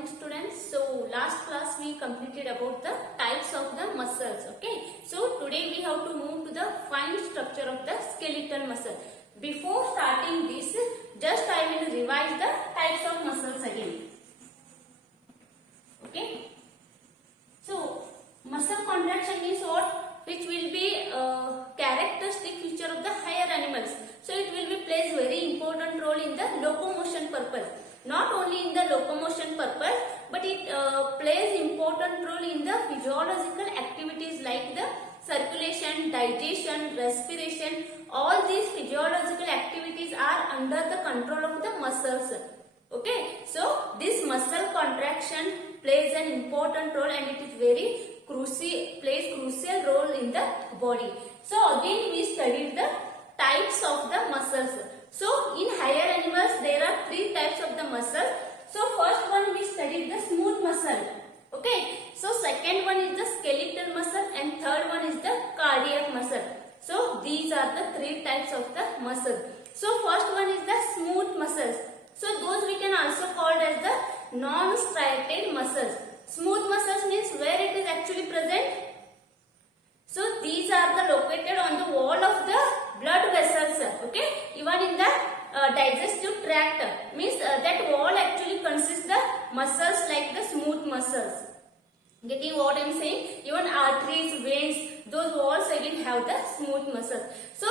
morning students. So last class we completed about the types of the muscles. Okay. So today we have to move to the fine structure of the skeletal muscle. Before starting this, just I will revise the types of muscles again. Okay. So muscle contraction is what? Which will be characteristic feature of the higher animals. So it will be plays very important role in the locomotion purpose. Not only in the locomotion purpose, but it plays important role in the physiological activities like the circulation, digestion, respiration. All these physiological activities are under the control of the muscles. Okay, so this muscle contraction plays an important role and it is very crucial role in the body. So again we studied the types of the muscles. So in higher animals there are three types of the muscles. So first one we studied the smooth muscle. Okay. So second one is the skeletal muscle and third one is the cardiac muscle. So these are the three types of the muscle. So first one is the smooth muscles. So those we can also called as the non-striated muscles. Smooth muscles means where it is actually present. So these are the located on the wall of the blood vessels. Okay, even in the digestive tract means that wall actually consists the muscles like the smooth muscles. Getting what I am saying? Even arteries, veins, those walls again have the smooth muscles. So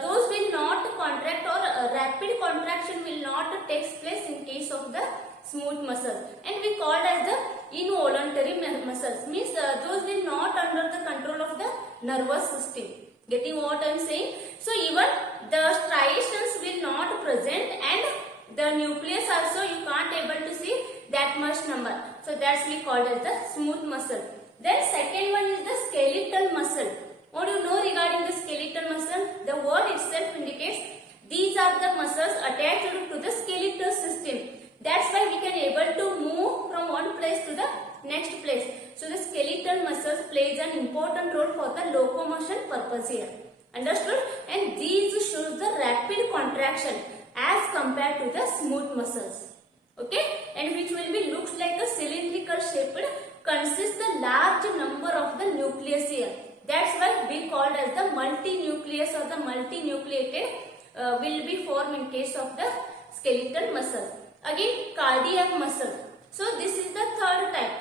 those will not contract or rapid contraction will not take place in case of the smooth muscles, and we called as the involuntary muscles means those will not under the control of the nervous system. Getting what I am saying? So even the striations will not present and the nucleus also you can't able to see that much number. So that's we called as the smooth muscle. Then second one is the skeletal muscle. What do you know regarding the skeletal muscle? The word itself indicates these are the muscles attached to the skeletal system. That's why we can able to move from one place to the next place. So the skeletal muscles plays an important role for the locomotion purpose here. Understood? And these shows the rapid contraction as compared to the smooth muscles. Okay? And which will be looks like a cylindrical shaped, consists the large number of the nucleus here. That's why we called as the multi-nucleus or the multi-nucleated will be formed in case of the skeletal muscle. Again, cardiac muscle. So this is the third type.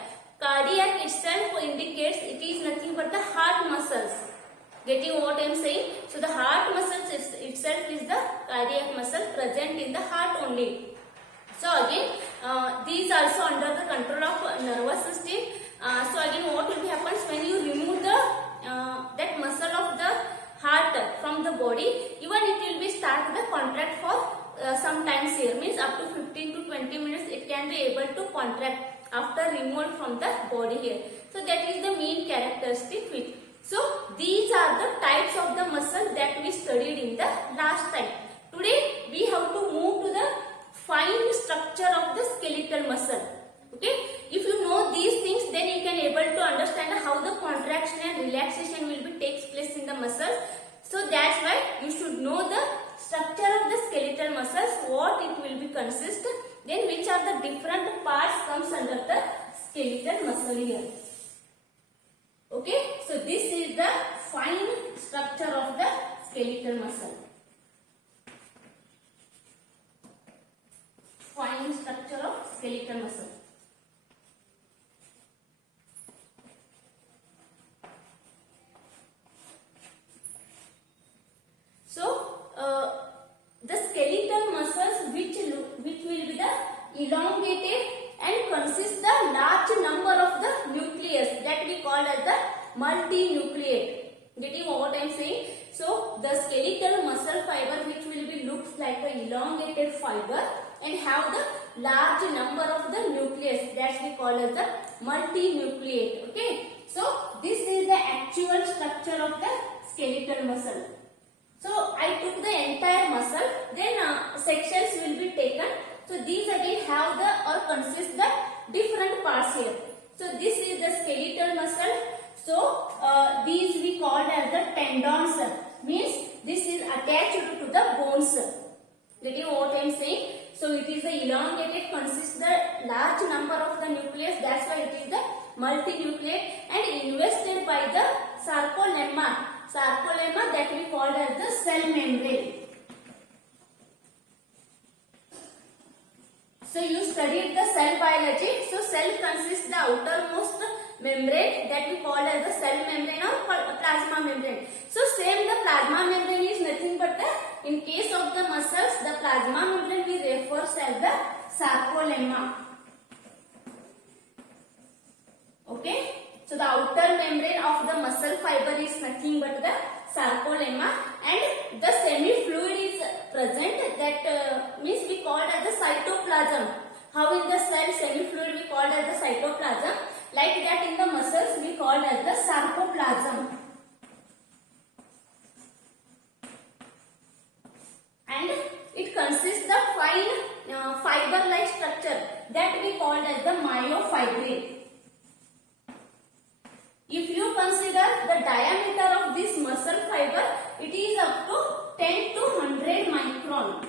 Cardiac itself indicates it is nothing but the heart muscles. Getting what I am saying? So the heart muscles itself is the cardiac muscle present in the heart only. So again, these also under the control of nervous system. So again, what will happens when you remove the that muscle of the heart from the body? Even it will be start the contract for sometimes here means up to 15 to 20 minutes it can be able to contract after removal from the body here. So that is the main characteristic fit. So these are the types of the muscle that we studied in the last time. Today we have to move to the fine structure of the skeletal muscle. Okay, if you know these things then you can able to understand how the contraction and relaxation will be takes place in the muscles. So that's why you should know the structure of the skeletal muscles, what it will be consist, then which are the different parts comes under the skeletal muscle here. Okay, so this is the fine structure of the skeletal muscle. Fine structure of skeletal muscle. So the skeletal muscles which will be the elongated and consist the large number of the nucleus that we call as the multinucleate. Getting what I am saying? So the skeletal muscle fiber which will be looks like a elongated fiber and have the large number of the nucleus that we call as the multinucleate. Okay. So this is the actual structure of the skeletal muscle. So I took the entire muscle, then sections will be taken. So these again have the or consist the different parts here. So this is the skeletal muscle. So these we called as the tendons. Means this is attached to the bones. Getting what I am saying? So it is the elongated, consists the large number of the nucleus. That's why it is the multinucleate and invested by the sarcolemma. Sarcolemma that we called as the cell membrane. So you studied the cell biology. So cell consists the outermost membrane that we call as the cell membrane or plasma membrane. So same, the plasma membrane is nothing but the, in case of the muscles, the plasma membrane we refer as the sarcolemma. Okay. So the outer membrane of the muscle fiber is nothing but the sarcolemma, and the semi-fluid is present, that means we called as the cytoplasm. How in the cell semi-fluid we called as the cytoplasm, like that in the muscles we called as the sarcoplasm. And it consists the fine fiber-like structure that we called as the myofibril. If you consider the diameter of this muscle fiber, it is up to 10 to 100 micron.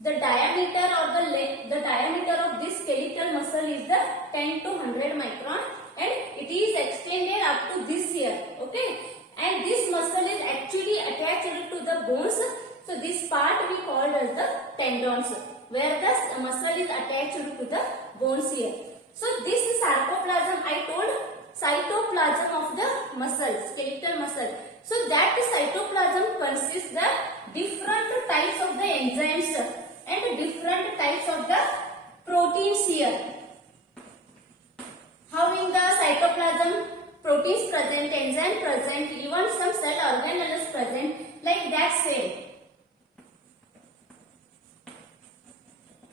The diameter or the diameter of this skeletal muscle is the 10 to 100 micron, and it is extended up to this here. Okay, and this muscle is actually attached to the bones. So this part we called as the tendons, where the muscle is attached to the bones here. So this is sarcoplasm. I told cytoplasm of the muscle, skeletal muscle. So that cytoplasm consists the different types of the enzymes and different types of the proteins here. How in the cytoplasm, proteins present, enzyme present, even some cell organelles present, like that same.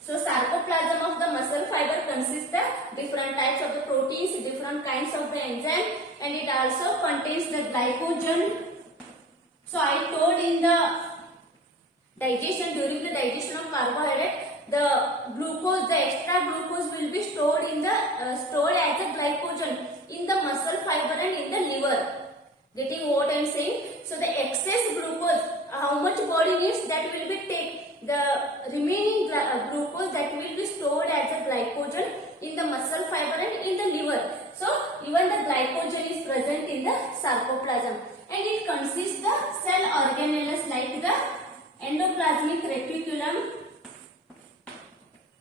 So sarcoplasm of the muscle fiber consists the different types of the proteins, different kinds of the enzyme, and it also contains the glycogen. So I told in the digestion, during the digestion of carbohydrate, the glucose, the extra glucose will be stored in the stored as a glycogen in the muscle fiber and in the liver. Getting what I am saying? So the excess glucose, how much body needs, that will be taken. The remaining glucose that will be stored as a glycogen in the muscle fiber and in the liver. So even the glycogen is present in the sarcoplasm, and it consists the cell organelles like the endoplasmic reticulum,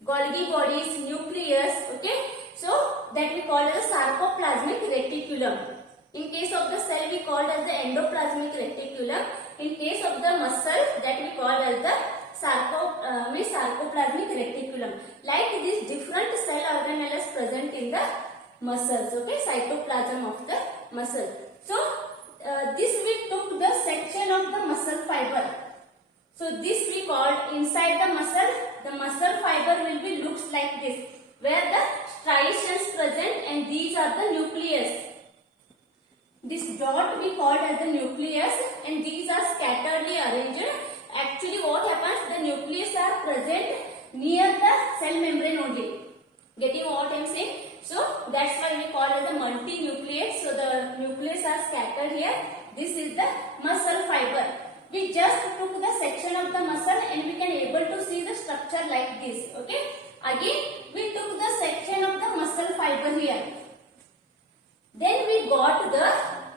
Golgi bodies, nucleus. Okay, so that we call as the sarcoplasmic reticulum. In case of the cell we call as the endoplasmic reticulum. In case of the muscle, that we call as the sarcoplasmic reticulum. Like these different cell organelles present in the muscles. Okay, cytoplasm of the muscle. So this we took the section of the muscle fiber. So this we called inside the muscle. The muscle fiber will be looks like this, where the striations present, and these are the nucleus. This dot we called as the nucleus, and these are scatteredly arranged. Actually what happens, the nucleus are present near the cell membrane only. Getting what I am saying? So that's why we call it the multinucleate. So the nucleus are scattered here. This is the muscle fiber. We just took the section of the muscle and we can able to see the structure like this. Okay. Again we took the section of the muscle fiber here. Then we got the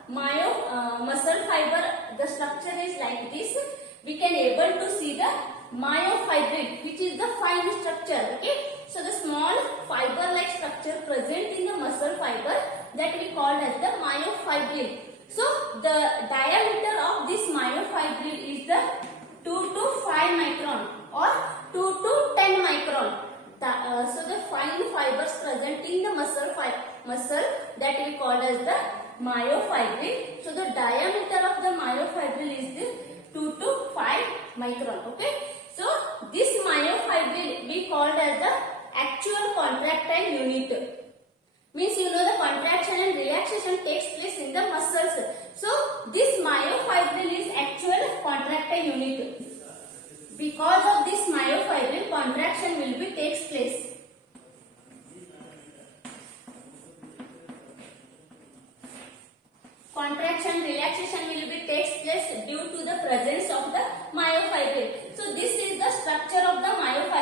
muscle fiber. The structure is like this. We can able to see the myofibril, which is the fine structure. Okay, so the small fiber-like structure present in the muscle fiber, that we call as the myofibril. So the diameter of this myofibril is the 2 to 5 micron or 2 to 10 micron. So the fine fibers present in the muscle that we call as the myofibril. So the diameter of the myofibril is the 2 to 5 micron. Okay. So this myofibril we called as the actual contractile unit. Means you know the contraction and relaxation takes place in the muscles. So this myofibril is actual contractile unit. Because of this myofibril, contraction will be takes place. Contraction, relaxation will be takes place due to the presence of the myofibril. So this is the structure of the myofibril.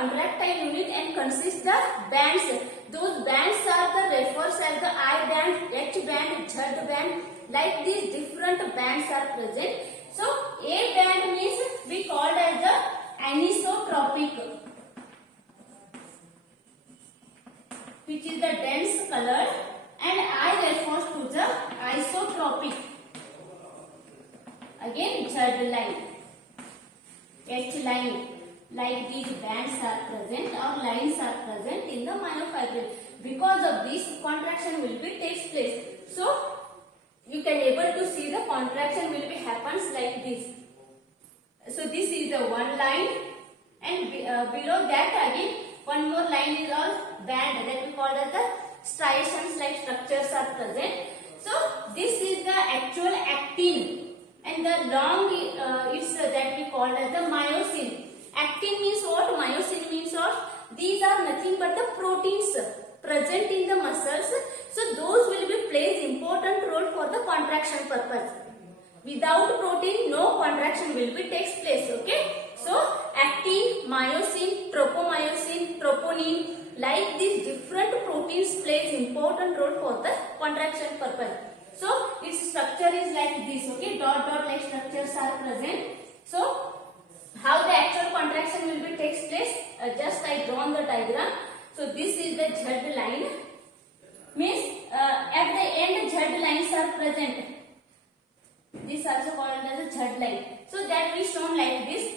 contractile unit and consists the bands. Those bands are the refers as the I band, H band, Z band. Like these different bands are present. So A band means we called as the anisotropic, which is the dense color, and I refers to the isotropic. Again Z line, H line. Like these bands are present or lines are present in the myofibril. Because of this, contraction will be takes place. So you can able to see the contraction will be happens like this. So this is the one line, and below that again one more line is all band that we call as the striations like structures are present. So this is the actual actin, and the long it's that we call as the myosin. Actin means what? Myosin means what? These are nothing but the proteins present in the muscles. So those will be plays important role for the contraction purpose. Without protein, no contraction will be takes place. Okay. So actin, myosin, tropomyosin, troponin, like these different proteins plays important role for the contraction purpose. So its structure is like this. Okay. Dot dot like structures are present. So how the actual contraction will be takes place? Just I drawn the diagram. So this is the Z line. Means at the end Z lines are present. This also called as a Z line. So that we shown like this.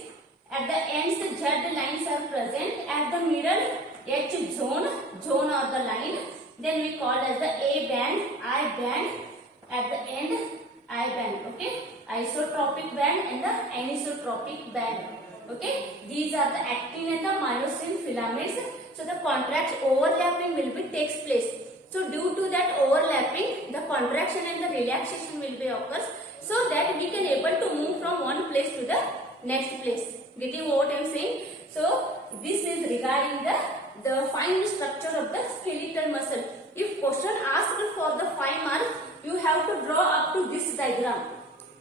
At the ends Z lines are present. At the middle H zone or the line. Then we call as the A band, I band. At the end I band. Okay. Isotropic band and the anisotropic band. Okay, these are the actin and the myosin filaments. So the contract overlapping will be takes place. So due to that overlapping, the contraction and the relaxation will be occurs, so that we can able to move from one place to the next place. Getting what I am saying? So this is regarding the fine structure of the skeletal muscle. If question asked for the 5 marks, you have to draw up to this diagram.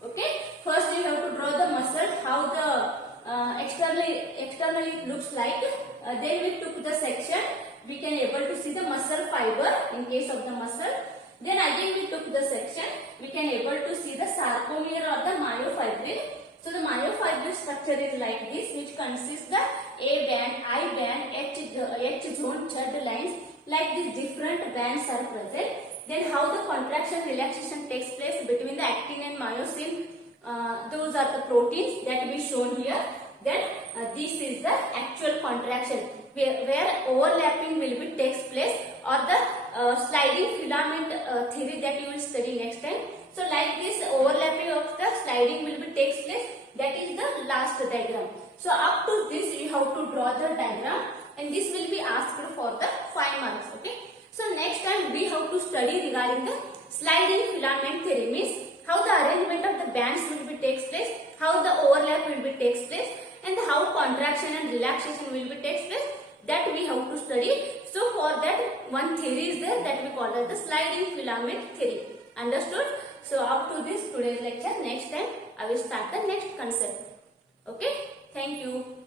Okay, first you have to draw the muscle, how the externally it looks like. Then we took the section, we can able to see the muscle fiber in case of the muscle. Then again we took the section, we can able to see the sarcomere or the myofibril. So the myofibril structure is like this, which consists the A band, I band, H zone, Z lines. Like these different bands are present. Then how the contraction relaxation takes place between the actin and myosin. Those are the proteins that we shown here. Then this is the actual contraction where overlapping will be takes place, or the sliding filament theory that you will study next time. So like this overlapping of the sliding will be takes place. That is the last diagram. So up to this you have to draw the diagram, and this will be asked for the 5 marks. Okay. So next time we have to study regarding the sliding filament theory, means how the arrangement of the bands will be takes place, how the overlap will be takes place, and how contraction and relaxation will be takes place. That we have to study. So for that one theory is there that we call as the sliding filament theory. Understood? So up to this today's lecture. Next time I will start the next concept. Okay. Thank you.